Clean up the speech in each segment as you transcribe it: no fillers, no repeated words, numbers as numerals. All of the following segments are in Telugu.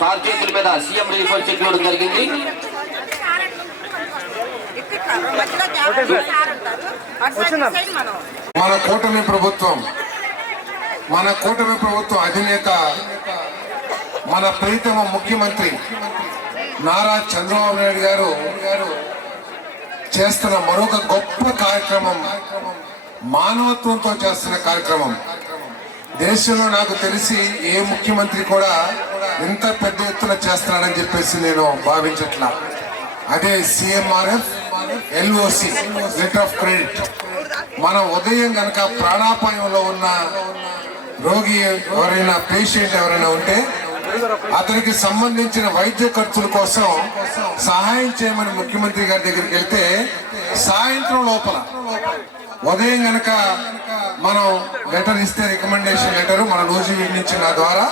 సార్ చేతుల మీద సీఎం రిలీఫ్ చెక్ ఇవ్వడం జరిగింది. మన కూటమి ప్రభుత్వం అధినేత మన ప్రీతమ ముఖ్యమంత్రి నారా చంద్రబాబు నాయుడు గారు చేస్తున్న మరొక గొప్ప కార్యక్రమం, మానవత్వంతో చేస్తున్న కార్యక్రమం. దేశంలో నాకు తెలిసి ఏ ముఖ్యమంత్రి కూడా ఇంత పెద్ద ఎత్తున చేస్తున్నాడని చెప్పేసి నేను భావించట్లా. అదే CMRF LOC, letter of credit. మనం ఉదయం కనుక ప్రాణాపాయంలో ఉన్న రోగి ఎవరైనా, పేషెంట్ ఎవరైనా ఉంటే అతనికి సంబంధించిన వైద్య ఖర్చుల కోసం సహాయం చేయమని ముఖ్యమంత్రి గారి దగ్గరికి వెళ్తే సాయంత్రం లోపల, ఉదయం గనక మనం లెటర్ ఇస్తే, రికమెండేషన్ లెటర్ మన నూజివీడు నుంచి నా ద్వారా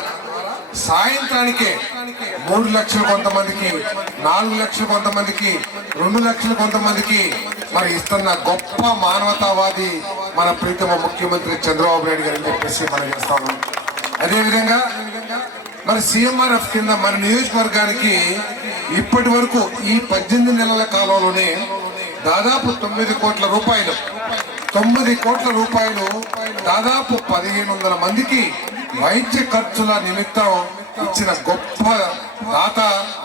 సాయంత్రానికే 3 లక్షలు కొంతమందికి, 4 లక్షలు కొంతమందికి, 2 లక్షలు కొంతమందికి మరి ఇస్తున్న గొప్ప మానవతావాది మన ప్రీతమ ముఖ్యమంత్రి చంద్రబాబు నాయుడు గారు అని చెప్పేసి మనం చేస్తాము. అదేవిధంగా మరి సిఎంఆర్ఎఫ్ కింద మన నియోజకవర్గానికి ఇప్పటి వరకు ఈ 18 నెలల కాలంలోనే దాదాపు 9 కోట్ల రూపాయలు దాదాపు 1500 మందికి వైద్య ఖర్చుల నిమిత్తం ఇచ్చిన గొప్ప దాత,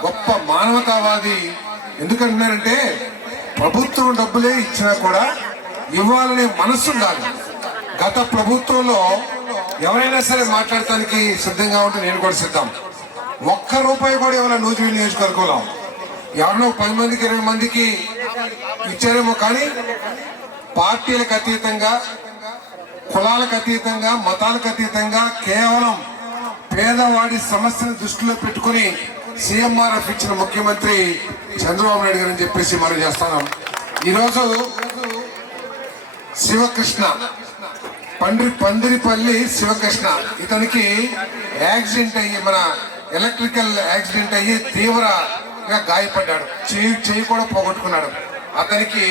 గొప్ప మానవతావాది. ఎందుకంటున్నారంటే ప్రభుత్వం డబ్బులే ఇచ్చినా కూడా ఇవ్వాలనే మనసు ఉండాలి. గత ప్రభుత్వంలో ఎవరైనా సరే మాట్లాడటానికి సిద్ధంగా ఉంటే నేను కూడా సిద్ధం. 1 రూపాయి కూడా ఇవాళ నూజివీడు నియోజకవర్గంలో ఎవరినో 10 మందికి 20 మందికి ఇచ్చారేమో, కానీ పార్టీలకు అతీతంగా, కులాలకు అతీతంగా, మతాలకు అతీతంగా కేవలం పేదవాడి సమస్యను దృష్టిలో పెట్టుకుని సిఎంఆర్ఎఫ్ ఇచ్చిన ముఖ్యమంత్రి చంద్రబాబు నాయుడు గారు అని చెప్పేసి మనం చేస్తున్నాం. ఈరోజు శివకృష్ణ, పందిరిపల్లి శివకృష్ణ, ఇతనికి యాక్సిడెంట్ అయ్యి, మన ఎలక్ట్రికల్ యాక్సిడెంట్ అయ్యి తీవ్రంగా గాయపడ్డాడు, చెయ్యి కూడా పోగొట్టుకున్నాడు. అతనికి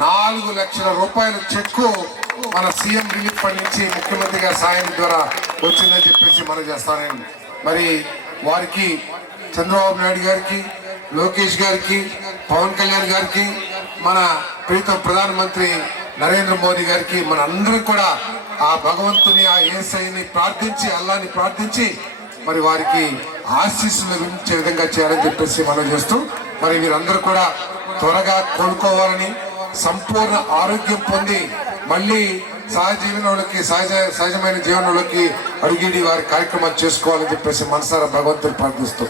4 లక్షల రూపాయల చెక్కు మన సీఎం రిలీఫ్ ఫండ్ నుంచి ముఖ్యమంత్రి గారి సాయం ద్వారా వచ్చిందని చెప్పేసి మనం చేస్తానండి. మరి వారికి, చంద్రబాబు నాయుడు గారికి, లోకేష్ గారికి, పవన్ కళ్యాణ్ గారికి, మన ప్రీతం ప్రధానమంత్రి నరేంద్ర మోదీ గారికి, మన అందరం కూడా ఆ భగవంతుని, ఆ యేసయ్యని ప్రార్థించి, అల్లాని ప్రార్థించి మరి వారికి ఆశీస్సులు లభించే విధంగా చేయాలని చెప్పేసి మనం చేస్తూ, మరి వీరందరూ కూడా త్వరగా కోలుకోవాలని, సంపూర్ణ ఆరోగ్యం పొంది మళ్ళీ సహజమైన జీవనంలోకి అడుగుడి వారి కార్యక్రమాలు చేసుకోవాలని చెప్పేసి మనసారా భగవంతుని ప్రార్థిస్తూ